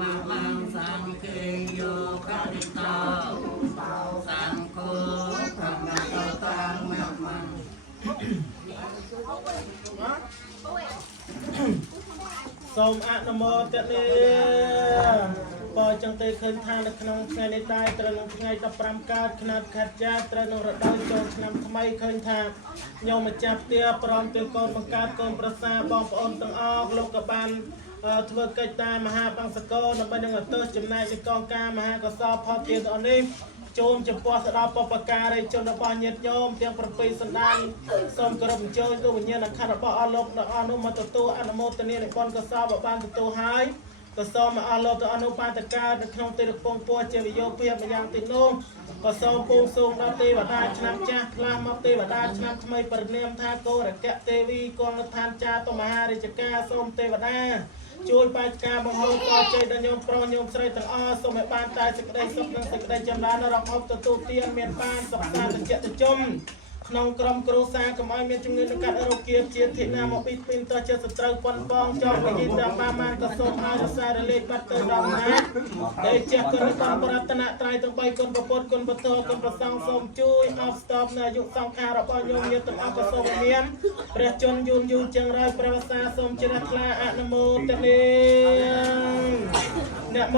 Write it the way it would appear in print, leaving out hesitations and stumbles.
มะมังสังเกโยคติตาสังโฆธรรมะตังมะมังសូមអនុមោទនាបើចង់ទៅឃើញថានៅក្នុងថ្ងៃនេះដែរត្រូវនឹងថ្ងៃ15កើតខែខែចាត្រូវនឹងរដូវចូលឆ្នាំថ្មីឃើញថាញោមម្ចាស់ផ្ទះព្រមទាំងកូនបង្កើតកូនប្រសាបងប្អូនទាំងអស់លោកក៏បានធ្វើកិច្ចតាមមហាបង្សកលដើម្បីនឹងទៅចំណែកនៃកងការមហាកសលផលទានអនេះជូនចំពោះស្ដាប់បបការីជនរបស់ញាតិញោមទាំង7សណ្ដានសូមគោរពអញ្ជើញទូវិញ្ញាណក្ខន្ធរបស់អស់លោកអ្នកអស់នោះមកទទួលអនុមោទនានៃបុណ្យកុសលបានទទួលហើយក៏សូមអស់លោកទៅអនុបាតកានៅក្នុងទីរពងពោះជាវិយោភាម្យ៉ាងទីនោះក៏សូមពូសូមដល់ទេវតាឆ្នាំចាស់ខ្លះមកទេវតាឆ្នាំថ្មីប្រណិមថាគោរកៈទេវីគង់នៅឋានចាតមហារាជការសូមទេវតាជួយបាច់ការបង្រួបប្រជ័យដល់ញោមប្រុសញោមស្រីទាំងអស់សូមឲ្យបានតែសេចក្តីសុខនិងសេចក្តីចម្រើនរកហូបទទួលទានមានបានសុខសាន្តតិចតិជុំក្នុងក្រុមគ្រួសារកុំឲ្យមានជំងឺនឹងកាត់រោគគាជាតិធីណាមកពីពីនតើជាសត្រូវប៉ុនបងចង់និយាយតាមបានក៏សូមឲ្យរសារលេខបាត់ទៅដល់ណាដែលជាគុណកំប្រតនត្រ័យទាំង3គុណប្រពុតគុណបទគុណប្រសងសូមជួយអបស្តបនៅអាយុសង្ខាររបស់ញោមញាតិទាំងអស់ក៏សូមមានព្រះជន្មយូរយូរចឹងរយព្រះវសាសូមជ្រះថ្លាអនុមោទនាអ្នក